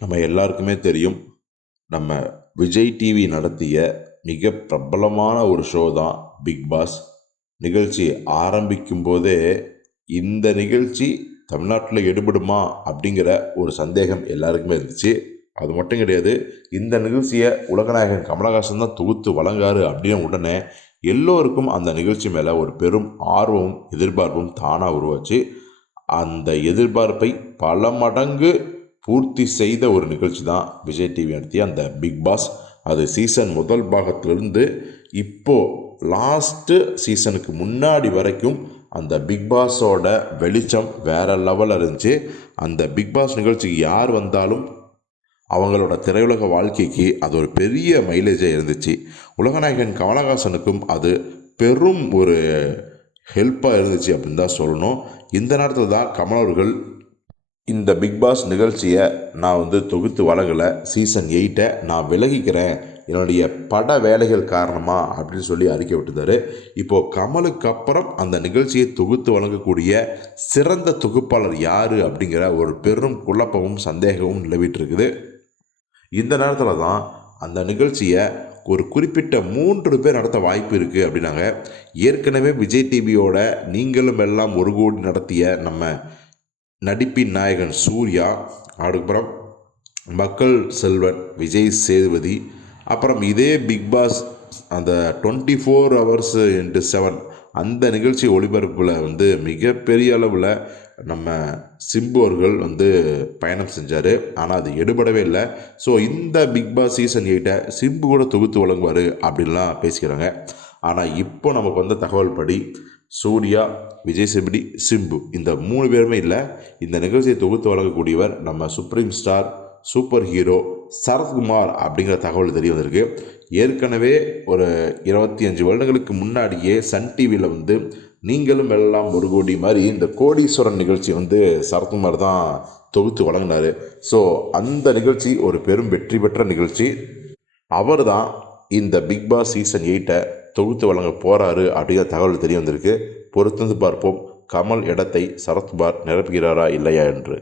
நம்ம எல்லாருக்குமே தெரியும் நம்ம விஜய் டிவி நடத்திய மிக பிரபலமான ஒரு ஷோ தான் பிக் பாஸ் நிகழ்ச்சி ஆரம்பிக்கும் போதே இந்த நிகழ்ச்சி தமிழ்நாட்டில் எடுபடுமா அப்படிங்கிற ஒரு சந்தேகம் எல்லாருக்குமே இருந்துச்சு. அது மட்டும் கிடையாது இந்த நிகழ்ச்சியை உலகநாயகன் கமலஹாசன் தான் தொகுத்து வழங்காரு அப்படின்னு உடனே எல்லோருக்கும் அந்த நிகழ்ச்சி மேலே ஒரு பெரும் ஆர்வமும் எதிர்பார்ப்பும் தானாக உருவாச்சு. அந்த எதிர்பார்ப்பை பல மடங்கு பூர்த்தி செய்த ஒரு நிகழ்ச்சி தான் விஜய் டிவி நடத்திய அந்த பிக் பாஸ் அது சீசன் முதல் பாகத்திலிருந்து இப்போது லாஸ்ட்டு சீசனுக்கு முன்னாடி வரைக்கும் அந்த பிக் பாஸோட வெளிச்சம் வேறு லெவலில் இருந்துச்சு. அந்த பிக் பாஸ் நிகழ்ச்சிக்கு யார் வந்தாலும் அவங்களோட திரையுலக வாழ்க்கைக்கு அது ஒரு பெரிய மைலேஜாக இருந்துச்சு. உலகநாயகன் கமலஹாசனுக்கும் அது பெரும் ஒரு ஹெல்ப்பாக இருந்துச்சு அப்படின்னு தான் சொல்லணும். இந்த நேரத்தில் தான் கமல் அவர்கள் இந்த பிக் பாஸ் நிகழ்ச்சியை நான் வந்து தொகுத்து வழங்கலை. சீசன் எயிட்டை நான் விலகிக்கிறேன். என்னுடைய பட வேலைகள் காரணமாக அப்படின்னு சொல்லி அறிக்கை விட்டுதாரு இப்போது கமலுக்கு அப்புறம் அந்த நிகழ்ச்சியை தொகுத்து வழங்கக்கூடிய சிறந்த தொகுப்பாளர் யார் அப்படிங்கிற ஒரு பெரும் குழப்பமும் சந்தேகமும் நிலவிட்டு இருக்குது இந்த நேரத்தில் தான் அந்த நிகழ்ச்சியை ஒரு குறிப்பிட்ட மூன்று பேர் நடத்த வாய்ப்பு இருக்குது அப்படின்னாங்க. ஏற்கனவே விஜய் டிவியோட நீங்களும் எல்லாம் ஒரு கோடி நடத்திய நம்ம நடிப்பின் நாயகன் சூர்யா அதுக்கப்புறம் மக்கள் செல்வன் விஜய் சேதுபதி அப்புறம் இதே பிக் பாஸ் அந்த twenty four hours into seven அந்த நிகழ்ச்சி ஒளிபரப்பில் வந்து மிகப்பெரிய அளவில் நம்ம சிம்பு அவர்கள் வந்து பயணம் செஞ்சார். ஆனால் அது எடுபடவே இல்லை. ஸோ இந்த பிக் பாஸ் சீசன் எயிட்டை சிம்பு கூட தொகுத்து வழங்குவார் அப்படின்லாம் பேசிக்கிறாங்க. ஆனால் இப்போ நமக்கு வந்த தகவல் படி சூர்யா விஜய் செபிடி சிம்பு. இந்த மூணு பேருமே இல்லை இந்த நிகழ்ச்சியை தொகுத்து வழங்கக்கூடியவர் நம்ம supreme star super hero Sarathkumar அப்படிங்கிற தகவல் தெரிய வந்திருக்கு. ஏற்கனவே ஒரு இருபத்தி அஞ்சு வருடங்களுக்கு முன்னாடியே சன் டிவியில் வந்து நீங்களும் எல்லாம் ஒரு கோடி மாதிரி இந்த கோடீஸ்வரன் நிகழ்ச்சி வந்து சரத்குமார் தான் தொகுத்து வழங்கினார். ஸோ அந்த நிகழ்ச்சி ஒரு பெரும் வெற்றி பெற்ற நிகழ்ச்சி. அவர் தான் இந்த பிக் பாஸ் சீசன் எயிட்டை தொகுத்து வழங்க போகிறாரு அப்படிங்கிற தகவல் தெரிய வந்திருக்கு பொறுத்திருந்து பார்ப்போம். கமல் இடத்தை சரத்குமார் நிரப்புகிறாரா இல்லையா என்று.